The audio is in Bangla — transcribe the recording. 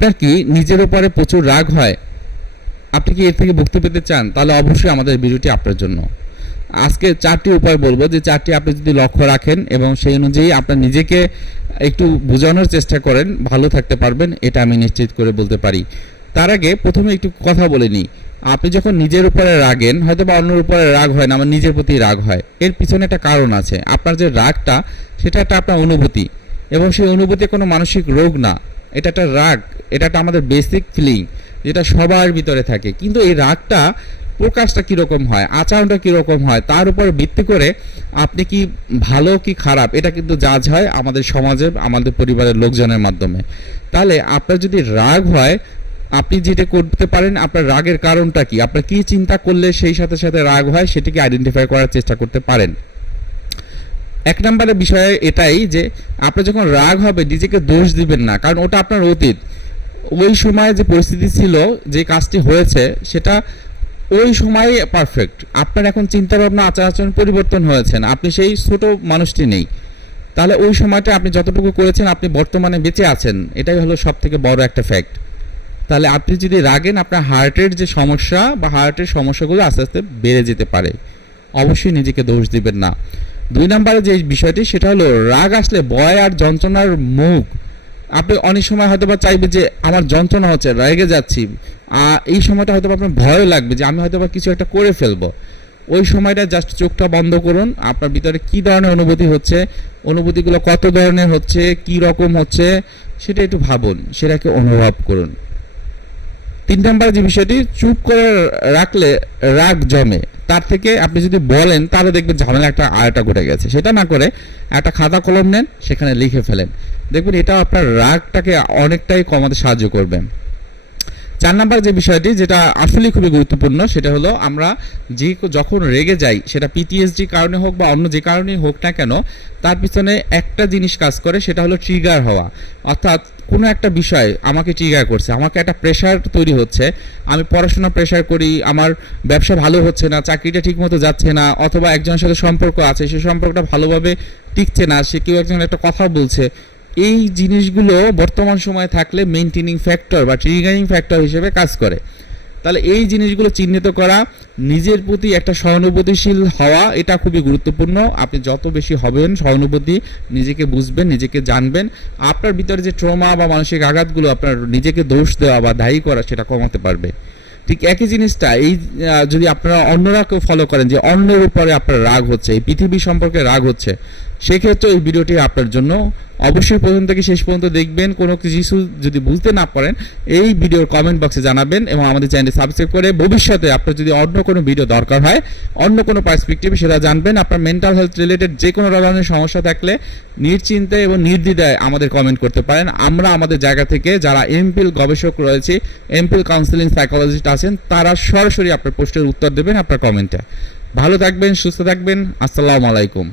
আপনার কি নিজের উপরে প্রচুর রাগ হয়? আপনি কি এর থেকে মুক্তি পেতে চান? তাহলে অবশ্যই আমাদের ভিডিওটি আপনার জন্য। আজকে চারটি উপায় বলব। যে চারটি আপনি যদি লক্ষ্য রাখেন এবং সেই অনুযায়ী আপনার নিজেকে একটু বোঝানোর চেষ্টা করেন, ভালো থাকতে পারবেন, এটা আমি নিশ্চিত করে বলতে পারি। তার আগে প্রথমে একটু কথা বলে নিই। আপনি যখন নিজের উপরে রাগেন, হয়তো বা অন্যের উপরে রাগ হয় না, আমার নিজের প্রতি রাগ হয়। এর পিছনে একটা কারণ আছে। আপনার যে রাগটা, সেটা একটা আপনার অনুভূতি। এবং সেই অনুভূতি কোনো মানসিক রোগ না। এটা একটা রাগ, এটা একটা আমাদের বেসিক ফিলিং যেটা সবার ভিতরে থাকে। কিন্তু এই রাগটা প্রকাশটা কীরকম হয়, আচরণটা কীরকম হয়, তার উপর ভিত্তি করে আপনি কি ভালো কি খারাপ, এটা কিন্তু জাজ হয় আমাদের সমাজে, আমাদের পরিবারের লোকজনের মাধ্যমে। তাহলে আপনার যদি রাগ হয়, আপনি যেটা করতে পারেন, আপনার রাগের কারণটা কি? আপনার কি চিন্তা করলে সেই সাথে সাথে রাগ হয়, সেটিকে আইডেন্টিফাই করার চেষ্টা করতে পারেন। এক নম্বরের বিষয় এটাই যে আপনার যখন রাগ হবে, নিজেকে দোষ দিবেন না, কারণ ওটা আপনার অতীত। ওই সময় যে পরিস্থিতি ছিল, যে কাজটি হয়েছে, সেটা ওই সময়ে পারফেক্ট আপনার এখন চিন্তা ভাবনা আচার আচরণ পরিবর্তন হয়েছেন। আপনি সেই ছোট মানুষটি নেই। তাহলে ওই সময়টা আপনি যতটুকু করেছেন, আপনি বর্তমানে বেঁচে আছেন। এটাই হলো সব থেকে বড় একটা ফ্যাক্ট তাহলে আপনি যদি রাগেন, আপনার হার্টের যে সমস্যা বা হার্টের সমস্যাগুলো আস্তে আস্তে বেড়ে যেতে পারে। অবশ্যই নিজেকে দোষ দিবেন না। দুই নম্বরে যে বিষয়টি, সেটা হলো রাগ আসলে ভয় আর যন্ত্রণার মুখ। আপনি অনেক সময় হয়তো বা চাইবে যে, আমার যন্ত্রণা হচ্ছে, রেগে যাচ্ছি। এই সময়টা হয়তো আপনার ভয় লাগবে যে, আমি হয়তো বা কিছু একটা করে ফেলব। ওই সময়টা জাস্ট চোখটা বন্ধ করুন। আপনার ভিতরে কি ধরনের অনুভূতি হচ্ছে, অনুভূতিগুলো কত ধরনের হচ্ছে, কি রকম হচ্ছে, সেটা একটু ভাবুন, সেটাকে অনুভব করুন। তিন নম্বর যে বিষয়টি, চুপ করে রাখলে রাগ জমে। তার থেকে আপনি যদি বলেন, তাহলে দেখবেন ঝামেলা একটা আয়টা ঘটে গেছে। সেটা না করে একটা খাতা কলম নেন, সেখানে লিখে ফেলেন। দেখবেন এটা আপনার রাগটাকে অনেকটাই কমাতে সাহায্য করবে। চার নাম্বার যে বিষয়টি, যেটা আসলে খুবই গুরুত্বপূর্ণ, সেটা হলো আমরা যে যখন রেগে যাই, সেটা পিটিএসডি কারণে হোক বা অন্য যে কারণেই হোক না কেন, তার পিছনে একটা জিনিস কাজ করে, সেটা হলো ট্রিগার হওয়া। অর্থাৎ কোনো একটা বিষয় আমাকে ট্রিগার করছে, আমাকে একটা প্রেশার তৈরি হচ্ছে, আমি পড়াশোনা প্রেশার করি, আমার ব্যবসা ভালো হচ্ছে না, চাকরিটা ঠিকমতো যাচ্ছে না, অথবা একজনের সাথে সম্পর্ক আছে সেই সম্পর্কটা ভালোভাবে টিকছে না, সে কেউ একজন একটা কথা বলছে এই জিনিসগুলো বর্তমান সময়ে থাকলে মেনটেনিং ফ্যাক্টর বা ট্রিগারিং ফ্যাক্টর হিসেবে কাজ করে। তাহলে এই জিনিসগুলো চিহ্নিত করা, নিজের প্রতি একটা সহানুভূতিশীল হওয়া, এটা খুবই গুরুত্বপূর্ণ। আপনি যত বেশি হবেন, সহানুভূতি নিজেকে বুঝবেন, নিজেকে জানবেন। আপনার ভিতরে যে ট্রমা বা মানসিক আঘাতগুলো, আপনার নিজেকে দোষ দেওয়া বা দায়ী করা, সেটা কমাতে পারবে। ঠিক একই জিনিসটা, এই যদি আপনারা অন্যরা কেউ ফলো করেন যে অন্যের উপরে আপনার রাগ হচ্ছে, এই পৃথিবী সম্পর্কে রাগ হচ্ছে সেক্ষেত্রে এই ভিডিওটি আপনার জন্য অবশ্যই প্রথম থেকে শেষ পর্যন্ত দেখবেন কোনো কিছু যদি বুঝতে না পারেন, এই ভিডিওর কমেন্ট বক্সে জানাবেন এবং আমাদের চ্যানেলটি সাবস্ক্রাইব করে ভবিষ্যতে আপনার যদি অন্য কোনো ভিডিও দরকার হয়, অন্য কোনো পার্সপেক্টিভে সেটা জানবেন। আপনার মেন্টাল হেলথ রিলেটেড যে কোনো ধরনের সমস্যা থাকলে নিশ্চিন্তে এবং নির্দ্বিধায় আমাদের কমেন্ট করতে পারেন। আমরা আমাদের জায়গা থেকে যারা এমপিল গবেষক রয়েছে এমপিল কাউন্সিলিং সাইকোলজিস্ট আছেন, তারা সরাসরি আপনার প্রশ্নের উত্তর দেবেন আপনার কমেন্টে ভালো থাকবেন, সুস্থ থাকবেন। আসসালামু আলাইকুম।